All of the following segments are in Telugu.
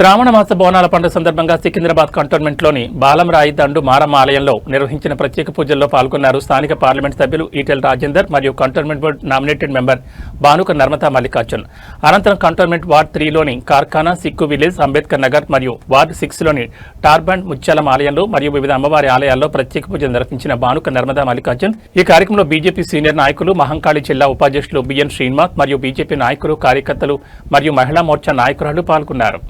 శ్రావణ మాస బోనాల పండుగ సందర్భంగా సికింద్రాబాద్ కంటోన్మెంట్లోని బాలంరాయి దండు మారమ్మ ఆలయంలో నిర్వహించిన ప్రత్యేక పూజల్లో పాల్గొన్నారు స్థానిక పార్లమెంట్ సభ్యులు ఈటెల రాజేందర్ మరియు cantonment board nominated member Bhanuka Narmata Mallikarjun. అనంతరం కంటోన్మెంట్ వార్డ్ 3లోని కార్ఖానా, సిక్కు విలేజ్, అంబేద్కర్ నగర్ మరియు వార్డ్ 6లోని టార్బండ్ ముత్యాలం ఆలయంలో మరియు వివిధ అమ్మవారి ఆలయాల్లో ప్రత్యేక పూజలు నిర్వహించిన భానుక నర్మతా మల్లికార్జున్ ఈ కార్యక్రమంలో బీజేపీ సీనియర్ నాయకులు, మహంకాళి జిల్లా ఉపాధ్యక్షులు బిఎన్ శ్రీనివాస్ మరియు బీజేపీ నాయకులు, కార్యకర్తలు మరియు మహిళా మోర్చా నాయకురాలు పాల్గొన్నారు.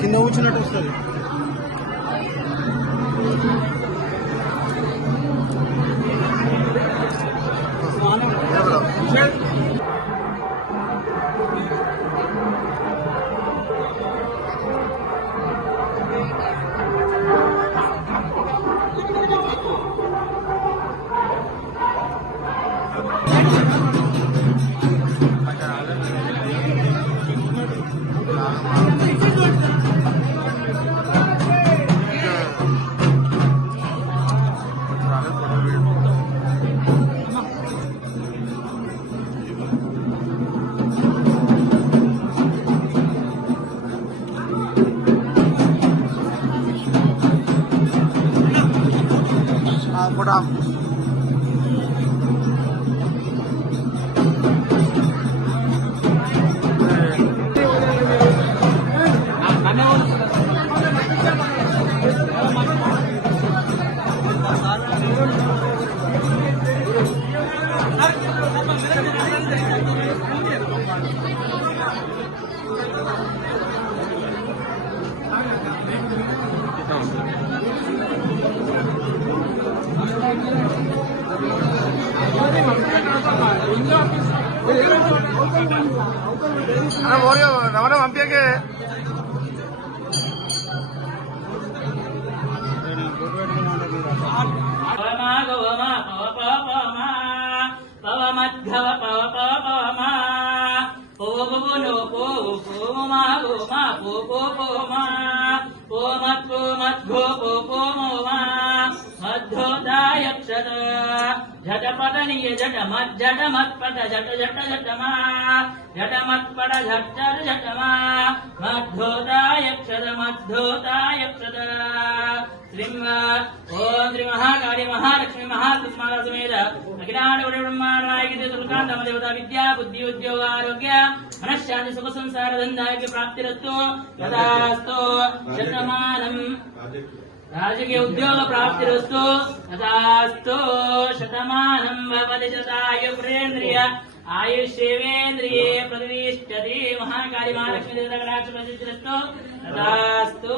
కింద కూర్చున్నట్టు వస్తుంది. రమణ పంపించే झटपटनीय झटमत झटमत्पट झट झट झटमा झटमत्पट झट झटमा मद्धोतायक्षद मद्धोतायक्षद ओम श्री महाकाली महालक्ष्मी महात्मा समेत अखिलांड ब्रह्मांड सुलकांत देवता विद्या बुद्धि उद्योग आरोग्य मनश्शांति सुख संसार धन्धाय प्राप्तिरस्तु तदास्तु शतमानम् राजकीय उद्योग प्राप्तिरस्तु तथास्तु शतमानं भवति शतायुर्वेन्द्रिय आयुष्येवेन्द्रिये प्रतिष्ठति महाकाली महालक्ष्मी देवता कटाक्ष प्रतिष्ठिरस्तु तथास्तु।